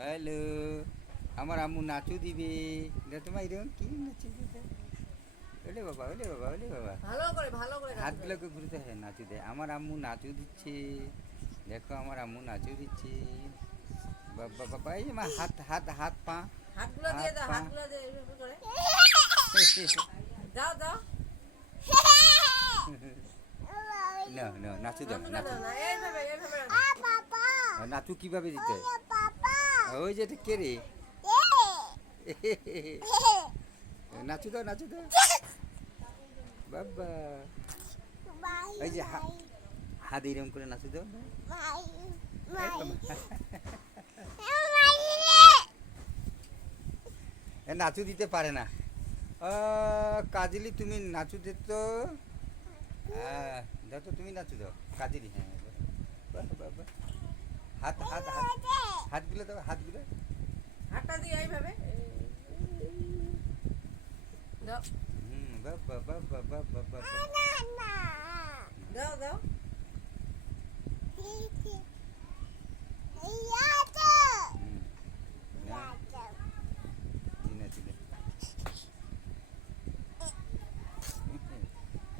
Hello, আমার আম্মু নাচু দিবে। তোমার এরকম কি নাচু দিবে? ওলে বাবা, ওলে বাবা, ওলে বাবা। ভালো করে হাতগুলোকে ঘুরতে হয় নাচু দেয়। আমার আম্মু নাচু দিচ্ছে। দেখো আমার আম্মু নাচু দিচ্ছে। বাবা বাবা, এই মা হাত হাত হাত পা হাতগুলো দিয়ে হাত দাও, পা। হাতগুলো দিয়ে এইভাবে করে দাও দাও। না না, নাচু দাও না, নাচুটা নাচু। দাও না, এইভাবে নাচু কিভাবে দিতে হয়? ওই যে এটা কে রে? নাচু দাও, নাচু দাও বাবা। এই যে হাত এরকম করে নাচু দাও। নাচু দিতে পারে না। কাজলি তুমি নাচু দিত। দাও তো, তুমি নাচু দাও কাজলি। হ্যাঁ, বাহ বাহ বাহ। হাত হাত হাত হাতগুলো দাও, হাতগুলো। হাতটা দিয়ে এইভাবে দাও বাহ বাহ বাহ বাহ বাহ বাহ বাহ। দাও দাও।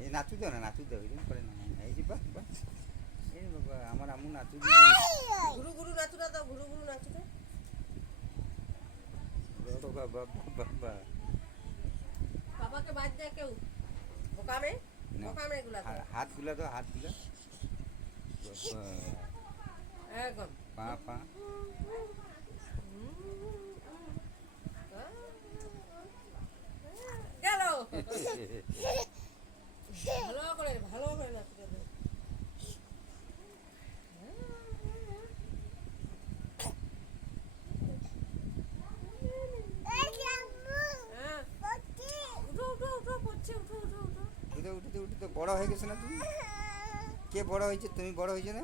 এই নাচু দাও না, নাচু দাও, এরকম করে না। এই যে বাহ বাহ। এই বাবা, আমার আম্মু নাচু দিবে। ঘুরু ঘুরু নাচুটা দাও, ঘুরু ঘুরু নাচুটা। বাবা বাবা বাবা। বাবাকে বাদ দেয় কেউ? বোকামে বোকামে এগুলা দাও। হাতগুলো দাও, হাতগুলো। একদম পা পা। গেল। ভালো করে নাচুটা দাও। হ্যাঁ, উঠো করছে, উঠো। উঠে উঠে উঠে তো বড় হয়ে গেছে না তুমি? কে বড় হয়েছে? তুমি বড় হয়েছে না?